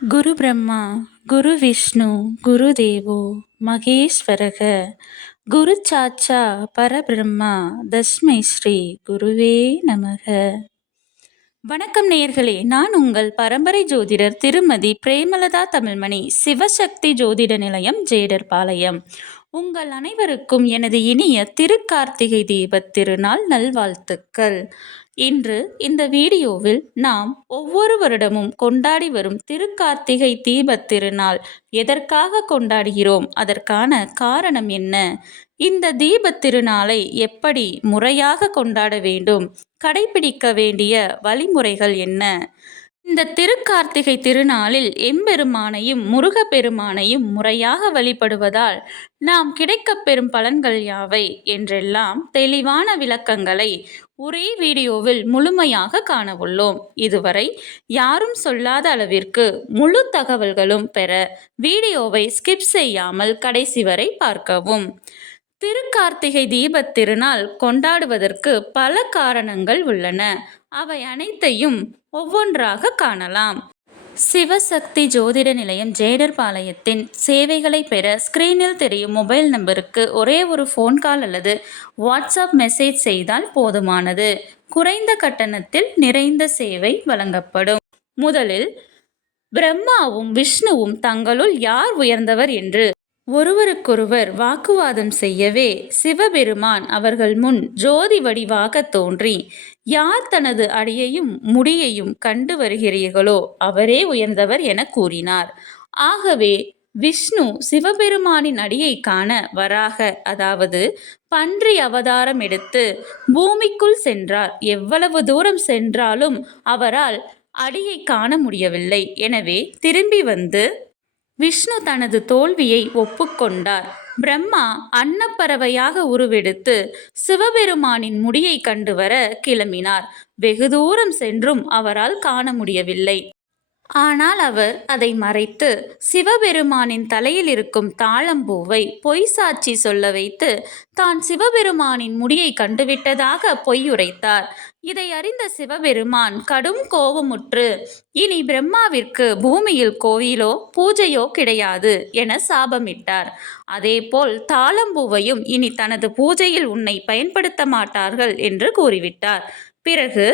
குரு பிரம்மா குரு விஷ்ணு குரு தேவோ மகேஸ்வரக குரு சாச்சா பரபிரம்மா தஸ்மை ஸ்ரீ குருவே நமக. வணக்கம் நேயர்களே நான் உங்கள் பரம்பரை ஜோதிடர் திருமதி பிரேமலதா தமிழ்மணி சிவசக்தி ஜோதிட நிலையம் ஜேடர் பாளையம் உங்கள் அனைவருக்கும் எனது இனிய திருக்கார்த்திகை தீபத் திருநாள் நல்வாழ்த்துக்கள். இன்று இந்த வீடியோவில் நாம் ஒவ்வொரு வருடமும் கொண்டாடி வரும் திருக்கார்த்திகை தீபத் திருநாள் எதற்காக கொண்டாடுகிறோம்? அதற்கான காரணம் என்ன? இந்த தீபத் திருநாளை எப்படி முறையாக கொண்டாட வேண்டும்? கடைபிடிக்க வேண்டிய வழிமுறைகள் என்ன? இந்த திருக்கார்த்திகை திருநாளில் எம்பெருமானையும் முருகப்பெருமானையும் முறையாக வழிபடுவதால் நாம் கிடைக்கப்பெறும் பலன்கள் யாவை என்றெல்லாம் தெளிவான விளக்கங்களை ஒரே வீடியோவில் முழுமையாக காணவுள்ளோம். இதுவரை யாரும் சொல்லாத அளவிற்கு முழு தகவல்களும் பெற வீடியோவை ஸ்கிப் செய்யாமல் கடைசி வரை பார்க்கவும். திருக்கார்த்திகை தீபத் திருநாள் கொண்டாடுவதற்கு பல காரணங்கள் உள்ளன. அவை அனைத்தையும் ஒவ்வொன்றாக காணலாம். சிவசக்தி ஜோதிட நிலையம் ஜேடர்பாளையத்தின் சேவைகளை பெற ஸ்கிரீனில் தெரியும் மொபைல் நம்பருக்கு ஒரே ஒரு ஃபோன் கால் அல்லது வாட்ஸ்அப் மெசேஜ் செய்தால் போதுமானது. குறைந்த கட்டணத்தில் நிறைந்த சேவை வழங்கப்படும். முதலில் பிரம்மாவும் விஷ்ணுவும் தங்களுள் யார் உயர்ந்தவர் என்று ஒருவருக்கொருவர் வாக்குவாதம் செய்யவே சிவபெருமான் அவர்கள் முன் ஜோதி வடிவாக தோன்றி யார் தனது அடியையும் முடியையும் கண்டு வருகிறீர்களோ அவரே உயர்ந்தவர் என கூறினார். ஆகவே விஷ்ணு சிவபெருமானின் அடியை காண வராக அதாவது பன்றி அவதாரம் எடுத்து பூமிக்குள் சென்றார். எவ்வளவு தூரம் சென்றாலும் அவரால் அடியை காண முடியவில்லை. எனவே திரும்பி வந்து விஷ்ணு தனது தோல்வியை ஒப்புக்கொண்டார். பிரம்மா அன்னப்பறவையாக உருவெடுத்து சிவபெருமானின் முடியை கண்டு வர கிளம்பினார். வெகு தூரம் சென்றும் அவரால் காண முடியவில்லை. ஆனால் அவர் அதை மறைத்து சிவபெருமானின் தலையில் இருக்கும் தாழம்பூவை பொய் சாட்சி சொல்ல வைத்து தான் சிவபெருமானின் முடியை கண்டுவிட்டதாக பொய்யுரைத்தார். இதை அறிந்த சிவபெருமான் கடும் கோபமுற்று இனி பிரம்மாவிற்கு பூமியில் கோயிலோ பூஜையோ கிடையாது என சாபமிட்டார். அதேபோல் தாளம்பூவையும் இனி தனது பூஜையில் உன்னை பயன்படுத்த மாட்டார்கள் என்று கூறிவிட்டார். பிறகு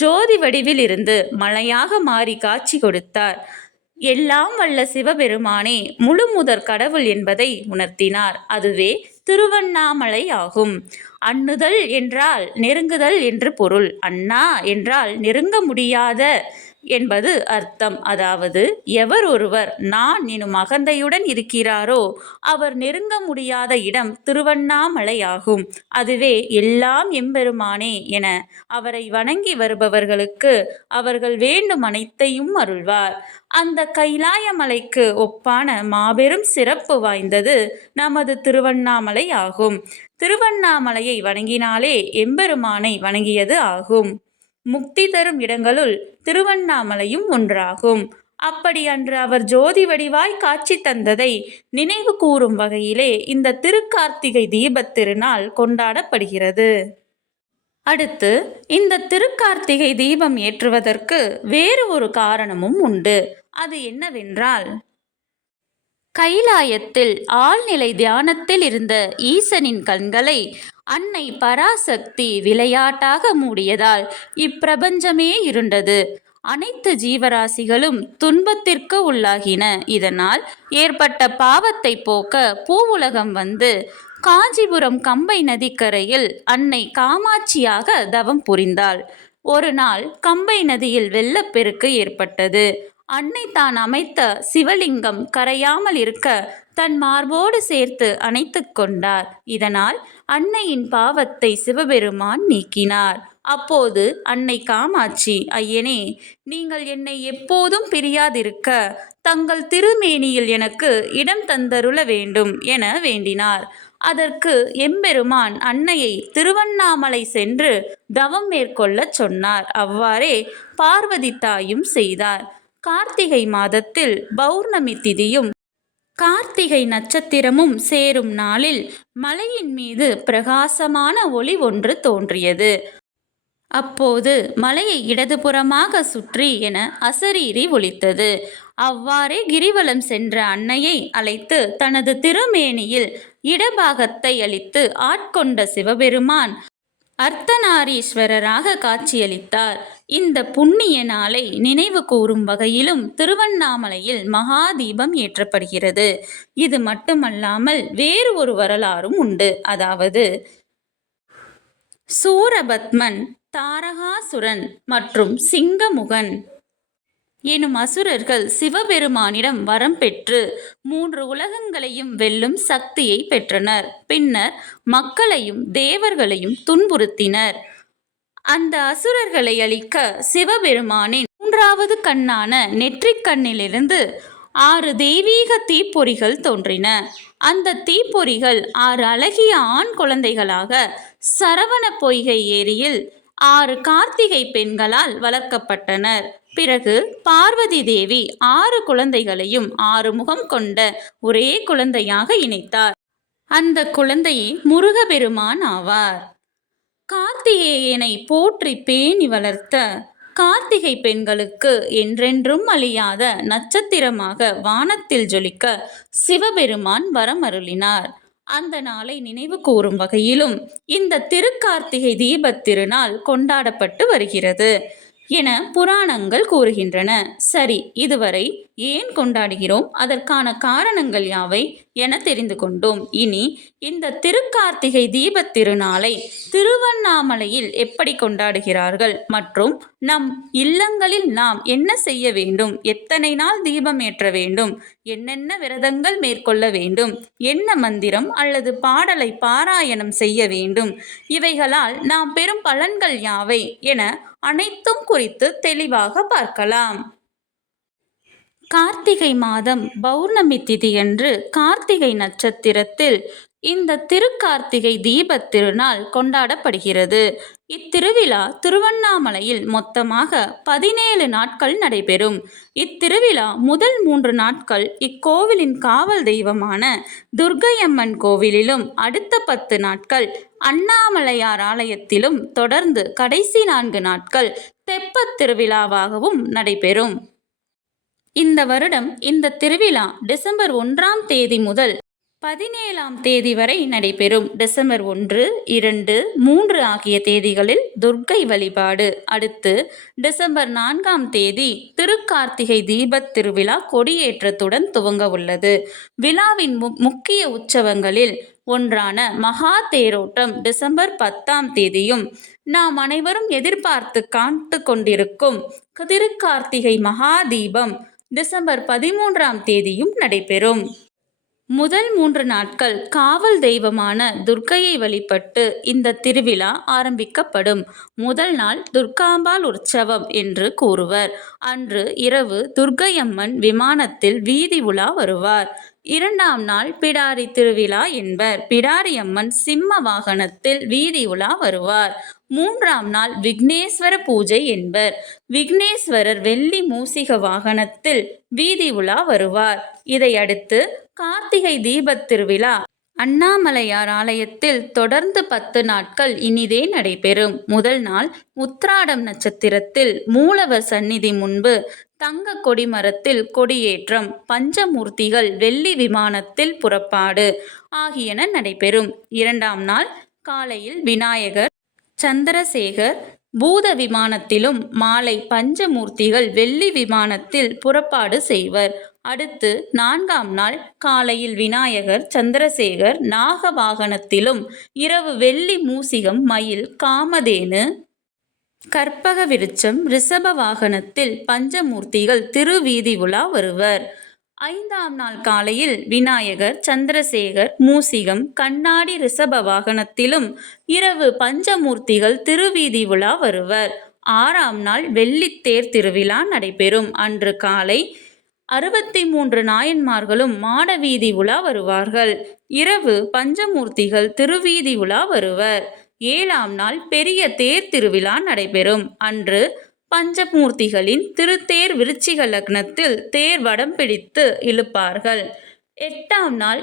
ஜோதி வடிவில் இருந்து மலையாக மாறி காட்சி கொடுத்தார். எல்லாம் வல்ல சிவபெருமானே முழு முதற் கடவுள் என்பதை உணர்த்தினார். அதுவே திருவண்ணாமலை ஆகும். அண்ணுதல் என்றால் நெருங்குதல் என்று பொருள். அண்ணா என்றால் நெருங்க முடியாத என்பது அர்த்தம். அதாவது எவர் ஒருவர் நான் எனும் அகந்தையுடன் இருக்கிறாரோ அவர் நெருங்க முடியாத இடம் திருவண்ணாமலை ஆகும் அதுவே எல்லாம் எம்பெருமானே என அவரை வணங்கி வருபவர்களுக்கு அவர்கள் வேண்டும் அனைத்தையும் அருள்வார். அந்த கைலாய மலைக்கு ஒப்பான மாபெரும் சிறப்பு வாய்ந்தது நமது திருவண்ணாமலை ஆகும் திருவண்ணாமலையை வணங்கினாலே எம்பெருமானை வணங்கியது ஆகும். முக்தி தரும் இடங்களுள் திருவண்ணாமலையும் ஒன்றாகும். அப்படி அன்று அவர் ஜோதி வடிவாய் காட்சி தந்ததை நினைவு கூறும் வகையிலே இந்த திருக்கார்த்திகை தீபத் திருநாள் கொண்டாடப்படுகிறது. அடுத்து இந்த திருக்கார்த்திகை தீபம் ஏற்றுவதற்கு வேறு ஒரு காரணமும் உண்டு. அது என்னவென்றால் கைலாயத்தில் ஆழ்நிலை தியானத்தில் இருந்த ஈசனின் கண்களை அன்னை பராசக்தி விளையாட்டாக மூடியதால் இப்பிரபஞ்சமே இருண்டது. அனைத்து ஜீவராசிகளும் துன்பத்திற்கு உள்ளாகின. இதனால் ஏற்பட்ட பாவத்தை போக்க பூவுலகம் வந்து காஞ்சிபுரம் கம்பை நதிக்கரையில் அன்னை காமாட்சியாக தவம் புரிந்தாள். ஒரு நாள் கம்பை நதியில் வெள்ளப்பெருக்கு ஏற்பட்டது. அன்னை தான் அமைத்த சிவலிங்கம் கரையாமல் இருக்க தன் மார்போடு சேர்த்து அணைத்து கொண்டார். இதனால் அன்னையின் பாவத்தை சிவபெருமான் நீக்கினார். அப்போது அன்னை காமாட்சி ஐயனே நீங்கள் என்னை எப்போதும் பிரியாதிருக்க தங்கள் திருமேனியில் எனக்கு இடம் தந்தருள வேண்டும் என வேண்டினார். அதற்கு எம்பெருமான் அன்னையை திருவண்ணாமலை சென்று தவம் மேற்கொள்ளச் சொன்னார். அவ்வாறே பார்வதி தாயும் செய்தார். கார்த்திகை மாதத்தில் பௌர்ணமி திதியும் கார்த்திகை நட்சத்திரமும் சேரும் நாளில் மலையின் மீது பிரகாசமான ஒளி ஒன்று தோன்றியது. அப்போது மலையை இடதுபுறமாக சுற்றி என அசரீரி ஒலித்தது. அவ்வாறே கிரிவலம் சென்ற அன்னையை அழைத்து தனது திருமேனியில் இடபாகத்தை அளித்து ஆட்கொண்ட சிவபெருமான் அர்த்தநாரீஸ்வரராக காட்சியளித்தார். இந்த புண்ணிய நாளை நினைவு கூறும் வகையிலும் திருவண்ணாமலையில் மகா தீபம் ஏற்றப்படுகிறது. இது மட்டுமல்லாமல் வேறு ஒரு வரலாறும் உண்டு. அதாவது சூரபத்மன் தாரகாசுரன் மற்றும் சிங்கமுகன் எனும் அசுரர்கள் சிவபெருமானிடம் வரம் பெற்று மூன்று உலகங்களையும் வெல்லும் சக்தியை பெற்றனர். பின்னர் மக்களையும் தேவர்களையும் துன்புறுத்தினர். அந்த அசுரர்களை அழிக்க சிவபெருமானின் மூன்றாவது கண்ணான நெற்றிக் கண்ணிலிருந்து ஆறு தெய்வீக தீப்பொறிகள் தோன்றின. அந்த தீப்பொறிகள் ஆறு அழகிய ஆண் குழந்தைகளாக சரவண பொய்கை ஏரியில் ஆறு கார்த்திகை பெண்களால் வளர்க்கப்பட்டனர். பிறகு பார்வதி தேவி ஆறு குழந்தைகளையும் ஆறு முகம் கொண்ட ஒரே குழந்தையாக இணைத்தார். அந்த குழந்தையே முருகபெருமான் ஆவார். கார்த்திகேயனை போற்றி பேணி வளர்த்த கார்த்திகை பெண்களுக்கு என்றென்றும் அழியாத நட்சத்திரமாக வானத்தில் ஜொலிக்க சிவபெருமான் வரம் அருளினார் அந்த நாளை நினைவு கூறும் வகையிலும் இந்த திருக்கார்த்திகை தீபத் திருநாள் கொண்டாடப்பட்டு வருகிறது. என புராணங்கள் கூறுகின்றன. சரி இதுவரை ஏன் கொண்டாடுகிறோம்? அதற்கான காரணங்கள் யாவை என தெரிந்து கொண்டோம். இனி இந்த திருக்கார்த்திகை தீபத் திருநாளை திருவண்ணாமலையில் எப்படி கொண்டாடுகிறார்கள்? மற்றும் நம் இல்லங்களில் நாம் என்ன செய்ய வேண்டும்? எத்தனை நாள் தீபம் ஏற்ற வேண்டும்? என்னென்ன விரதங்கள் மேற்கொள்ள வேண்டும்? என்ன மந்திரம் அல்லது பாடலை பாராயணம் செய்ய வேண்டும்? இவைகளால் நாம் பெறும் பலன்கள் யாவை என அனைத்தும் குறித்து தெளிவாக பார்க்கலாம். கார்த்திகை மாதம் பௌர்ணமி திதியன்று கார்த்திகை நட்சத்திரத்தில் இந்த திருக்கார்த்திகை தீபத் திருநாள் கொண்டாடப்படுகிறது. இத்திருவிழா திருவண்ணாமலையில் மொத்தமாக பதினேழு நாட்கள் நடைபெறும். இத்திருவிழா முதல் மூன்று நாட்கள் இக்கோவிலின் காவல் தெய்வமான துர்க்கையம்மன் கோவிலிலும் அடுத்த பத்து நாட்கள் அண்ணாமலையார் ஆலயத்திலும் தொடர்ந்து கடைசி நான்கு நாட்கள் தெப்பத் திருவிழாவாகவும் நடைபெறும். இந்த வருடம் இந்த திருவிழா டிசம்பர் ஒன்றாம் தேதி முதல் பதினேழாம் தேதி வரை நடைபெறும் டிசம்பர் ஒன்று இரண்டு மூன்று ஆகிய தேதிகளில் துர்க்கை வழிபாடு. அடுத்து டிசம்பர் நான்காம் தேதி திருக்கார்த்திகை தீபத் திருவிழா கொடியேற்றத்துடன் துவங்க உள்ளது. விழாவின் மு முக்கிய உற்சவங்களில் ஒன்றான மகா தேரோட்டம் டிசம்பர் பத்தாம் தேதியும் நாம் அனைவரும் எதிர்பார்த்து காத்து கொண்டிருக்கும் திருக்கார்த்திகை மகா தீபம் டிசம்பர் பதிமூன்றாம் தேதியும் நடைபெறும். முதல் மூன்று நாட்கள் காவல் தெய்வமான துர்க்கையை வழிபட்டு இந்த திருவிழா ஆரம்பிக்கப்படும். முதல் நாள் துர்காம்பாள் உற்சவம் என்று கூறுவர். அன்று இரவு துர்க்கையம்மன் விமானத்தில் வீதி உலா வருவார். இரண்டாம் நாள் பிடாரி திருவிழா என்பர். பிடாரியம்மன் சிம்ம வாகனத்தில் வீதி உலா வருவார். மூன்றாம் நாள் விக்னேஸ்வர பூஜை என்பர். விக்னேஸ்வரர் வெள்ளி மூசிக வாகனத்தில் வீதி உலா வருவார். இதையடுத்து கார்த்திகை தீபத் திருவிழா. அண்ணாமலையார் ஆலயத்தில் தொடர்ந்து பத்து நாட்கள் இனிதே நடைபெறும். முதல் நாள் உத்ராடம் நட்சத்திரத்தில் மூலவர் சந்நிதி முன்பு தங்க கொடிமரத்தில் கொடியேற்றம் பஞ்சமூர்த்திகள் வெள்ளி விமானத்தில் புறப்பாடு ஆகியன நடைபெறும். இரண்டாம் நாள் காலையில் விநாயகர் சந்திரசேகர் பூத விமானத்திலும் மாலை பஞ்சமூர்த்திகள் வெள்ளி விமானத்தில் புறப்பாடு செய்வர். அடுத்து நான்காம் நாள் காலையில் விநாயகர் சந்திரசேகர் நாக வாகனத்திலும் இரவு வெள்ளி மூசிகம் மயில் காமதேனு கற்பக விருட்சம் ரிஷப வாகனத்தில் பஞ்சமூர்த்திகள் திருவீதி உலா வருவர். ஐந்தாம் நாள் காலையில் விநாயகர் சந்திரசேகர் மூசிகம் கண்ணாடி ரிஷப வாகனத்திலும் இரவு பஞ்சமூர்த்திகள் திருவீதி உலா வருவர். ஆறாம் நாள் வெள்ளித்தேர் திருவிழா நடைபெறும். அன்று காலை அறுபத்தி மூன்று நாயன்மார்களும் மாடவீதி உலா வருவார்கள். இரவு பஞ்சமூர்த்திகள் திருவீதி உலா வருவர். ஏழாம் நாள் பெரிய தேர் திருவிழா நடைபெறும். அன்று பஞ்சமூர்த்திகளின் திருத்தேர் விருச்சிக லக்னத்தில் தேர் வடம் பிடித்து இழுப்பார்கள். எட்டாம் நாள்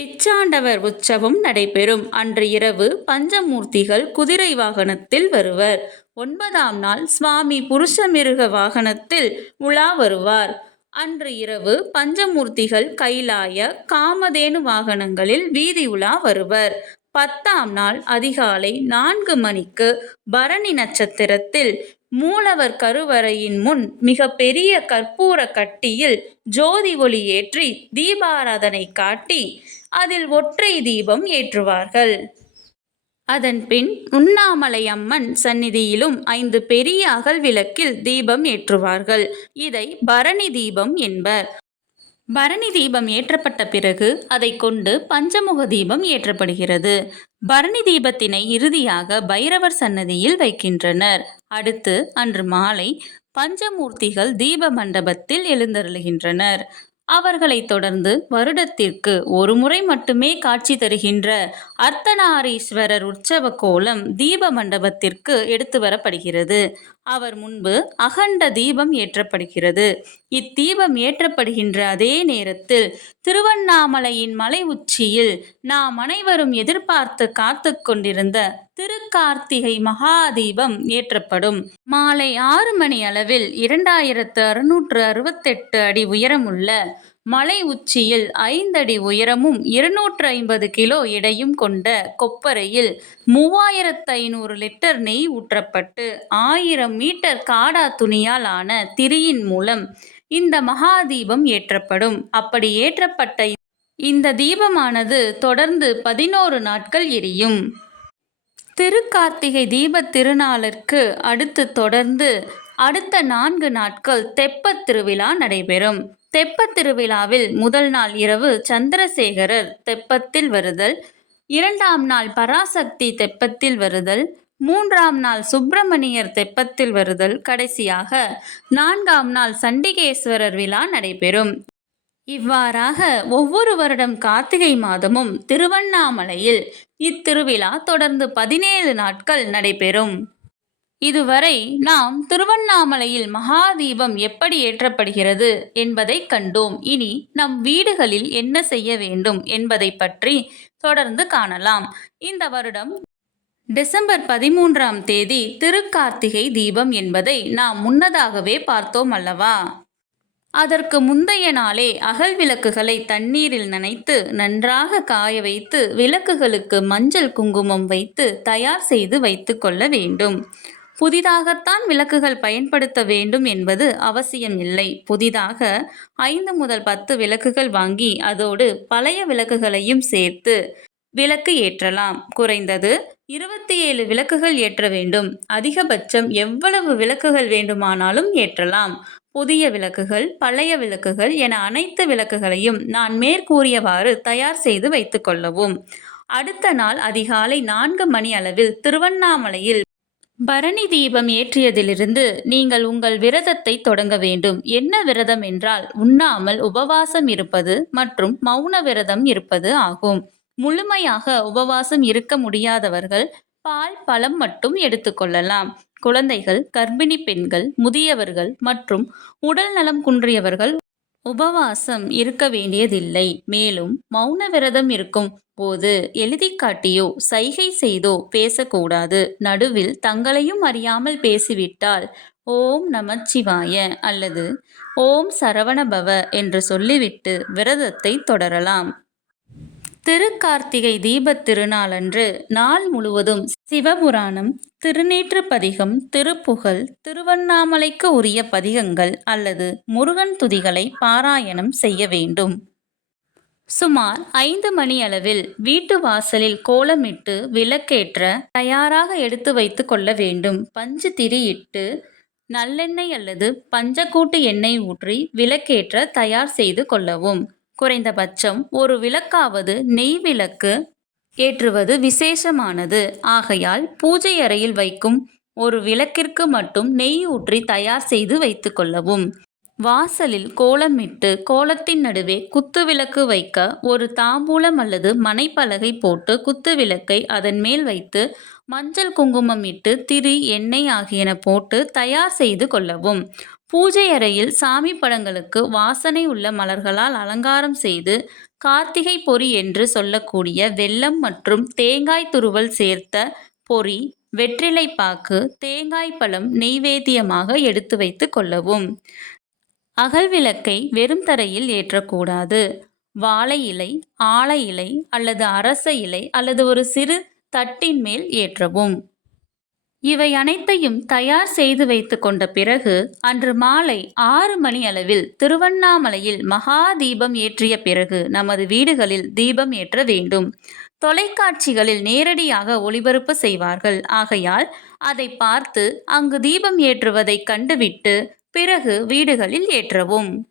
பிச்சாண்டவர் உற்சவம் நடைபெறும். அன்று இரவு பஞ்சமூர்த்திகள் குதிரை வாகனத்தில் வருவர். ஒன்பதாம் நாள் சுவாமி புருஷமிருக வாகனத்தில் உலா வருவார். அன்று இரவு பஞ்சமூர்த்திகள் கைலாய காமதேனு வாகனங்களில் வீதி உலா வருவர். பத்தாம் நாள் அதிகாலை நான்கு மணிக்கு பரணி நட்சத்திரத்தில் மூலவர் கருவறையின் முன் மிக பெரிய கற்பூர கட்டியில் ஜோதி ஒளி ஏற்றி தீபாராதனை காட்டி அதில் ஒற்றை தீபம் ஏற்றுவார்கள். அதன் பின் உண்ணாமலை அம்மன் சந்நிதியிலும் ஐந்து பெரிய அகல் விளக்கில் தீபம் ஏற்றுவார்கள். இதை பரணி தீபம் என்பர். பரணி தீபம் ஏற்றப்பட்ட பிறகு அதை கொண்டு பஞ்சமுக தீபம் ஏற்றப்படுகிறது. பரணி தீபத்தினை இறுதியாக பைரவர் சன்னதியில் வைக்கின்றனர். அடுத்து அன்று மாலை பஞ்சமூர்த்திகள் தீப மண்டபத்தில் எழுந்தருளுகின்றனர். அவர்களைத் தொடர்ந்து வருடத்திற்கு ஒரு முறை மட்டுமே காட்சி தருகின்ற அர்த்தநாரீஸ்வரர் உற்சவ கோலம் தீப மண்டபத்திற்கு எடுத்து வரப்படுகிறது. அவர் முன்பு அகண்ட தீபம் ஏற்றப்படுகிறது. இத்தீபம் ஏற்றப்படுகின்ற அதே நேரத்தில் திருவண்ணாமலையின் மலை உச்சியில் நாம் அனைவரும் எதிர்பார்த்து காத்து கொண்டிருந்த திருக்கார்த்திகை மகாதீபம் ஏற்றப்படும். மாலை ஆறு மணி அளவில் இரண்டாயிரத்து அறுநூற்று அறுபத்தெட்டு அடி உயரமுள்ள மலை உச்சியில் ஐந்தடி உயரமும் இருநூற்று ஐம்பது கிலோ எடையும் கொண்ட கொப்பரையில் மூவாயிரத்து ஐநூறு லிட்டர் நெய் ஊற்றப்பட்டு ஆயிரம் மீட்டர் காடா துணியால் ஆன திரியின் மூலம் இந்த மகாதீபம் ஏற்றப்படும். அப்படி ஏற்றப்பட்ட இந்த தீபமானது தொடர்ந்து பதினோரு நாட்கள் எரியும். திருக்கார்த்திகை தீபத் திருநாளிற்கு அடுத்து தொடர்ந்து அடுத்த நான்கு நாட்கள் தெப்பத் திருவிழா நடைபெறும். தெப்பத் திருவிழாவில் முதல் நாள் இரவு சந்திரசேகரர் தெப்பத்தில் வருதல் இரண்டாம் நாள் பராசக்தி தெப்பத்தில் வருதல் மூன்றாம் நாள் சுப்பிரமணியர் தெப்பத்தில் வருதல். கடைசியாக நான்காம் நாள் சண்டிகேஸ்வரர் விழா நடைபெறும். இவ்வாறாக ஒவ்வொரு வருடம் கார்த்திகை மாதமும் திருவண்ணாமலையில் இத்திருவிழா தொடர்ந்து பதினேழு நாட்கள் நடைபெறும். இதுவரை நாம் திருவண்ணாமலையில் மகாதீபம் எப்படி ஏற்றப்படுகிறது என்பதை கண்டோம். இனி நம் வீடுகளில் என்ன செய்ய வேண்டும் என்பதை பற்றி தொடர்ந்து காணலாம். இந்த வருடம் டிசம்பர் பதிமூன்றாம் தேதி திருக்கார்த்திகை தீபம் என்பதை நாம் முன்னதாகவே பார்த்தோம் அல்லவா? அதற்கு முந்தைய நாளே அகல் விளக்குகளை தண்ணீரில் நனைத்து நன்றாக காய வைத்து விளக்குகளுக்கு மஞ்சள் குங்குமம் வைத்து தயார் செய்து வைத்து கொள்ள வேண்டும். புதிதாகத்தான் விளக்குகள் பயன்படுத்த வேண்டும் என்பது அவசியம் இல்லை. புதிதாக ஐந்து முதல் பத்து விளக்குகள் வாங்கி அதோடு பழைய விளக்குகளையும் சேர்த்து விளக்கு ஏற்றலாம். குறைந்தது இருபத்தி ஏழு விளக்குகள் ஏற்ற வேண்டும். அதிகபட்சம் எவ்வளவு விளக்குகள் வேண்டுமானாலும் ஏற்றலாம். புதிய விளக்குகள் பழைய விளக்குகள் என அனைத்து விளக்குகளையும் நான் மேற்கூறியவாறு தயார் செய்து வைத்துக்கொள்ளவும் அடுத்த நாள் அதிகாலை நான்கு மணி அளவில் திருவண்ணாமலையில் பரணி தீபம் ஏற்றியதிலிருந்து நீங்கள் உங்கள் விரதத்தை தொடங்க வேண்டும். என்ன விரதம் என்றால் உண்ணாமல் உபவாசம் இருப்பது மற்றும் மௌன விரதம் இருப்பது ஆகும். முழுமையாக உபவாசம் இருக்க முடியாதவர்கள் பால் பழம் மட்டும் எடுத்துக்கொள்ளலாம் குழந்தைகள் கர்ப்பிணி பெண்கள் முதியவர்கள் மற்றும் உடல் நலம் குன்றியவர்கள் உபவாசம் இருக்க வேண்டியதில்லை. மேலும் மௌன விரதம் இருக்கும் போது எழுதி காட்டியோ சைகை செய்தோ பேசக்கூடாது. நடுவில் தங்களையும் அறியாமல் பேசிவிட்டால் ஓம் நமச்சிவாய அல்லது ஓம் சரவணபவ என்று சொல்லிவிட்டு விரதத்தை தொடரலாம். திருக்கார்த்திகை தீபத் திருநாளன்று நாள் முழுவதும் சிவபுராணம் திருநீற்று பதிகம் திருப்புகழ் திருவண்ணாமலைக்கு உரிய பதிகங்கள் அல்லது முருகன் துதிகளை பாராயணம் செய்ய வேண்டும். சுமார் ஐந்து மணி அளவில் வீட்டு வாசலில் கோலமிட்டு விளக்கேற்ற தயாராக எடுத்து வைத்து கொள்ள வேண்டும். பஞ்சு திரியிட்டு நல்லெண்ணெய் அல்லது பஞ்சக்கூட்டு எண்ணெய் ஊற்றி விளக்கேற்ற தயார் செய்து கொள்ளவும். குறைந்தபட்சம் ஒரு விளக்காவது நெய் விளக்கு ஏற்றுவது விசேஷமானது. ஆகையால் பூஜை அறையில் வைக்கும் ஒரு விளக்கிற்கு மட்டும் நெய் ஊற்றி தயார் செய்து வைத்து கொள்ளவும். வாசலில் கோலமிட்டு கோலத்தின் நடுவே குத்துவிளக்கு வைக்க ஒரு தாம்பூலம் அல்லது மனைப்பலகை போட்டு குத்துவிளக்கை அதன் மேல் வைத்து மஞ்சள் குங்குமம் இட்டு திரி எண்ணெய் ஆகியன போட்டு தயார் செய்து கொள்ளவும். பூஜை அறையில் சாமி படங்களுக்கு வாசனை உள்ள மலர்களால் அலங்காரம் செய்து கார்த்திகை பொறி என்று சொல்லக்கூடிய வெல்லம் மற்றும் தேங்காய் துருவல் சேர்த்த பொறி வெற்றிலை பாக்கு தேங்காய் பழம் நெய்வேத்தியமாக எடுத்து வைத்து கொள்ளவும். அகல் விளக்கை வெறும் தரையில் ஏற்றக்கூடாது. வாழை இலை ஆல இலை அல்லது அரச இலை அல்லது ஒரு சிறு தட்டின் மேல் ஏற்றவும். இவை அனைத்தையும் தயார் செய்து வைத்து கொண்ட பிறகு அன்று மாலை ஆறு மணி அளவில் திருவண்ணாமலையில் மகா தீபம் ஏற்றிய பிறகு நமது வீடுகளில் தீபம் ஏற்ற வேண்டும். தொலைக்காட்சிகளில் நேரடியாக ஒளிபரப்பு செய்வார்கள். ஆகையால் அதை பார்த்து அங்கு தீபம் ஏற்றுவதை கண்டுவிட்டு பிறகு வீடுகளில் ஏற்றவும்.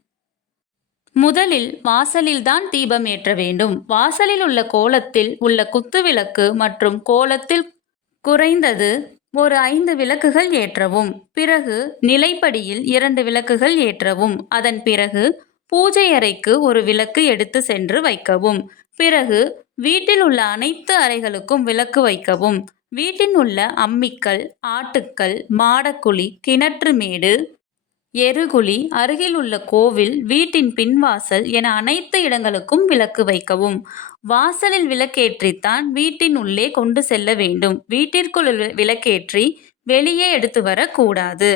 முதலில் வாசலில்தான் தீபம் ஏற்ற வேண்டும். வாசலில் உள்ள கோலத்தில் உள்ள குத்துவிளக்கு மற்றும் கோலத்தில் குறைந்தது ஒரு ஐந்து விளக்குகள் ஏற்றவும். பிறகு நிலைப்படியில் இரண்டு விளக்குகள் ஏற்றவும். அதன் பிறகு பூஜை அறைக்கு ஒரு விளக்கு எடுத்து சென்று வைக்கவும். பிறகு வீட்டில் உள்ள அனைத்து அறைகளுக்கும் விளக்கு வைக்கவும். வீட்டில் உள்ள அம்மிக்கல் ஆட்டுக்கல் மாடக்குழி கிணற்று மேடு எருகுழி அருகில் உள்ள கோவில் வீட்டின் பின்வாசல் என அனைத்து இடங்களுக்கும் விளக்கு வைக்கவும். வாசலில் விளக்கேற்றித்தான் வீட்டின் உள்ளே கொண்டு செல்ல வேண்டும். வீட்டிற்குள் விளக்கேற்றி வெளியே எடுத்து வரக்கூடாது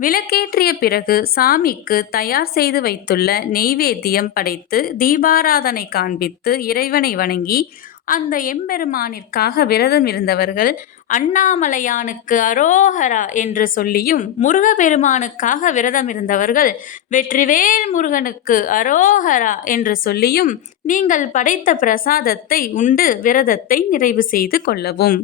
விளக்கேற்றிய பிறகு சாமிக்கு தயார் செய்து வைத்துள்ள நெய்வேத்தியம் படைத்து தீபாராதனை காண்பித்து இறைவனை வணங்கி அந்த எம்பெருமானிற்காக விரதம் இருந்தவர்கள் அண்ணாமலையானுக்கு அரோஹரா என்று சொல்லியும் முருகப்பெருமானுக்காக விரதம் இருந்தவர்கள் வெற்றிவேல் முருகனுக்கு அரோஹரா என்று சொல்லியும் நீங்கள் படைத்த பிரசாதத்தை உண்டு விரதத்தை நிறைவு செய்து கொள்ளவும்.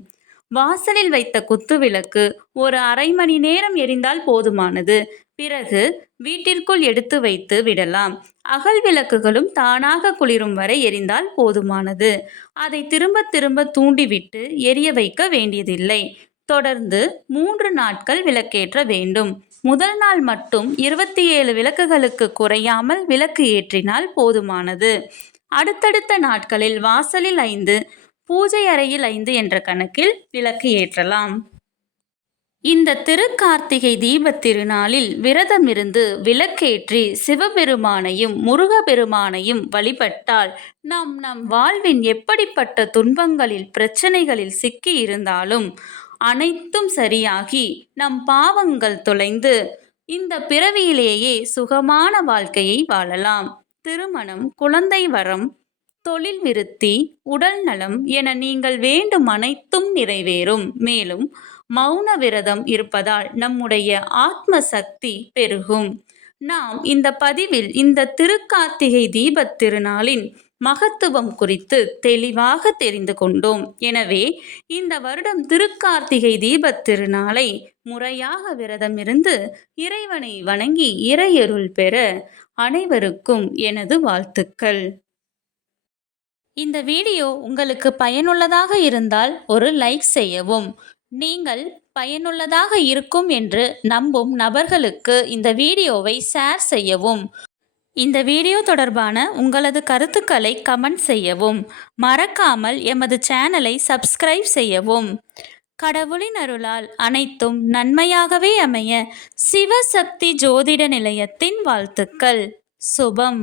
வாசலில் வைத்த குத்துவிளக்கு ஒரு அரை மணி நேரம் எரிந்தால் போதுமானது. பிறகு வீட்டிற்குள் எடுத்து வைத்து விடலாம். அகல் விளக்குகளும் தானாக குளிரும் வரை எரிந்தால் போதுமானது. அதை திரும்ப திரும்ப தூண்டிவிட்டு எரிய வைக்க வேண்டியதில்லை. தொடர்ந்து மூன்று நாட்கள் விளக்கேற்ற வேண்டும். முதல் நாள் மட்டும் இருபத்தி ஏழு விளக்குகளுக்கு குறையாமல் விளக்கு ஏற்றினால் போதுமானது. அடுத்தடுத்த நாட்களில் வாசலில் ஐந்து பூஜை அறையில் ஐந்து என்ற கணக்கில் விளக்கு ஏற்றலாம். இந்த திருக்கார்த்திகை தீபத் திருநாளில் விரதமிருந்து விளக்கேற்றி சிவபெருமானையும் முருகபெருமானையும் வழிபட்டால் நாம் நம் வாழ்வின் எப்படிப்பட்ட துன்பங்களில் பிரச்சனைகளில் சிக்கி இருந்தாலும் அனைத்தும் சரியாகி நம் பாவங்கள் தொலைந்து இந்த பிறவியிலேயே சுகமான வாழ்க்கையை வாழலாம். திருமணம் குழந்தை வரம் தொழில் விருத்தி உடல் நலம் என நீங்கள் வேண்டும் அனைத்தும் நிறைவேறும். மேலும் மௌன விரதம் இருப்பதால் நம்முடைய ஆத்ம சக்தி பெருகும். நாம் இந்த பதிவில் இந்த திருக்கார்த்திகை தீபத் திருநாளின் மகத்துவம் குறித்து தெளிவாக தெரிந்து கொண்டோம். எனவே இந்த வருடம் திருக்கார்த்திகை தீபத் திருநாளை முறையாக விரதம் இருந்து இறைவனை வணங்கி இறையருள் பெற அனைவருக்கும் எனது வாழ்த்துக்கள். இந்த வீடியோ உங்களுக்கு பயனுள்ளதாக இருந்தால் ஒரு லைக் செய்யவும். நீங்கள் பயனுள்ளதாக இருக்கும் என்று நம்பும் நபர்களுக்கு இந்த வீடியோவை ஷேர் செய்யவும். இந்த வீடியோ தொடர்பான உங்களது கருத்துக்களை கமெண்ட் செய்யவும். மறக்காமல் எமது சேனலை சப்ஸ்கிரைப் செய்யவும். கடவுளின் அருளால் அனைத்தும் நன்மையாகவே அமைய சிவசக்தி ஜோதிட நிலையத்தின் வாழ்த்துக்கள். சுபம்.